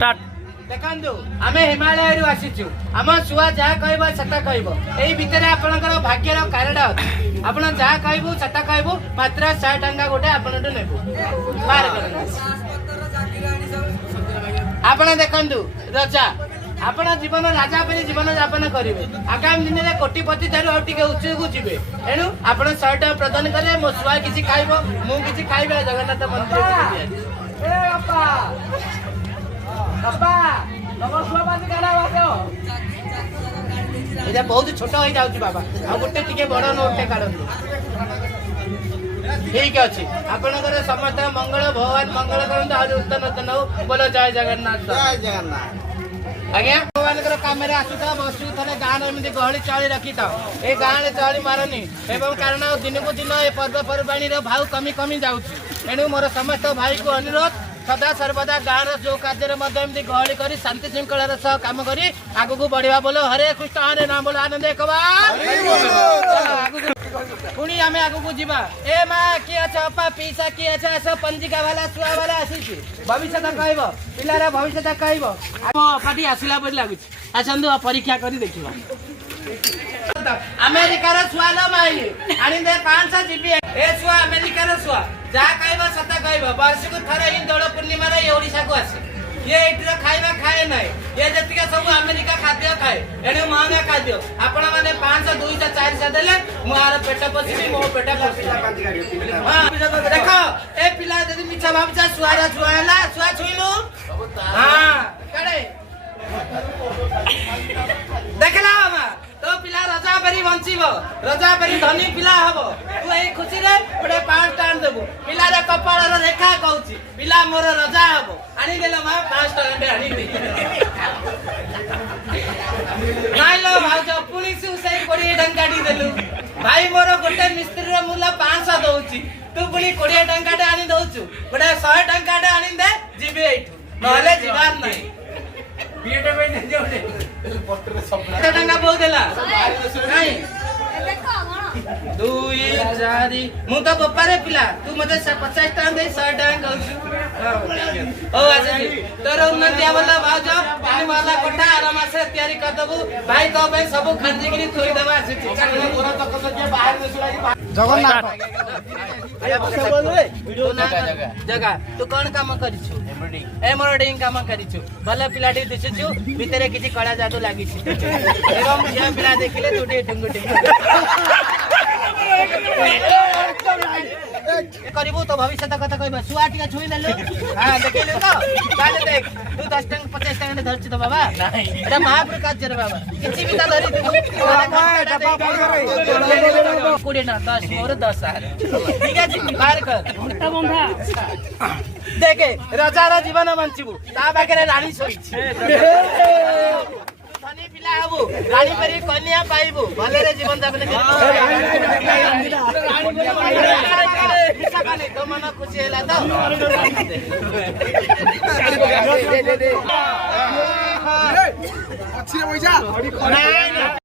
देखु आम हिमालय आसीचु आम छुआ जहाँ कह सता कह भितर आपंकर भाग्यर कारण अच्छे आप जहाँ कहबू सता कहबू मात्र 100 टंका गोटे आपू बाहर आप देखु रजा आपण जीवन राजा पर जीवन यापन करेंगे आगामी दिन में कोटिपति ठार उच्चक जी एणु आप 100 टଙ୍କା प्रदान करेंगे मो छुआ किसी खाइब मुझे खाइबा जगन्नाथ मंदिर बहुत छोट हो जाऊँ बाबा आ गोटे टे बड़ नोटे काढ़ ठीक अच्छे आपणकर समस्त मंगल भगवान मंगल करते आज उत्तन हो बोलो जय जगन्नाथ जय जगन्नाथ आज्ञा भगवान कम आसुता बस थे गाँव एमती गहली चली रखी था ये गाँव में चली मारनी एवं कारण दिन को दिन ये पर्वपर्वाणी भाव कमी कमी जाऊँगी एणु मोर समस्त भाई को अनुरोध सदा सर्वदा गाँव जो कार्य गहली कर शांति श्रृंखलार सह कम कर आगू बढ़िया बोलो हरे कृष्ण हरे नाम बोलो आनंद पुणी आम आगू जीवा ए माँ किए अपा पीसा किए आस पंजिका वाला छुआ वाला आसी भविष्य कह पिलार भविष्य कह पार्टी आसला परि लगुच आसतु परीक्षा कर देखा अमेरिकार छुआ लो माइली आनी 500 जीबी ए छुआ अमेरिकार छुआ जहाँ कह सत कह वर्ष को थर ही दौड़ पूर्णिम ये ओडिशा को आसे ये ये खाଇବା खाए ना ये जी सब अमेरिका खाद्य खाए एणु महंगा खाद्य आपण मैंने 500 200 400 देले मुझे पेट पशि मो पेट देख ए पिला जब मिछा भावचा छुआरा छुआला छुआ छुईलु हाँ देखला तो पिला रजा बेरी बंचीब रजा बेरी धनी पिला हम तू यही खुशी रे गोटे 5 टଙ୍କା देबू पिलार कपाल रेखा कहूँ पिला मोर रजा हम आनीदेल माँ 5 टଙ୍କା आनी नाइल भाज पुणी से 20 टଙ୍କା देलु भाई मोर गोटे मिस्त्री मूल्य 500 दौची तू पुणी 20 टଙ୍କା आनी दौचु गोटे 100 टଙ୍କା आनी दे जीबी एठू नहले जीवार नहीं दुई चारि मु तो बोपारे पिला तू मत 50 टଙ୍କା दे 100 टଙ୍କା तोर उन्नति वाला भाज पानी वाला कोठा आराम से तैयारी कर दबु भाई तो भाई सब खर्ची गिरी थोई दबा जगन्नाथ जगह तू कौन काम करिछु एम्ब्रॉयडरिंग काम करिछु भले पिलाटी दिसछु भितरे किछि कला जादू लागिछि एवं ये पिला देखिले तुटे ढंगुटे करिबो तो भविष्य कथा कहबा सुआटिया छुई नेलो हां देखिले तो काले देख तू 10 टଙ୍କା 50 टଙ୍କା धरछि तो बाबा नाही एटा महापुर कार्य रे बाबा किछि भी ता धरि दे कोडे ना 10 मोर 10 ठीक है जी बाहर कर मोटा बंधा देखे राजार जीवन बंचिबू ता बाकरे रानी सोइछि धनी पिला हबू रानी परी कन्या पाइबू भले रे जीवन जाबले तो मन खुशी हैला तो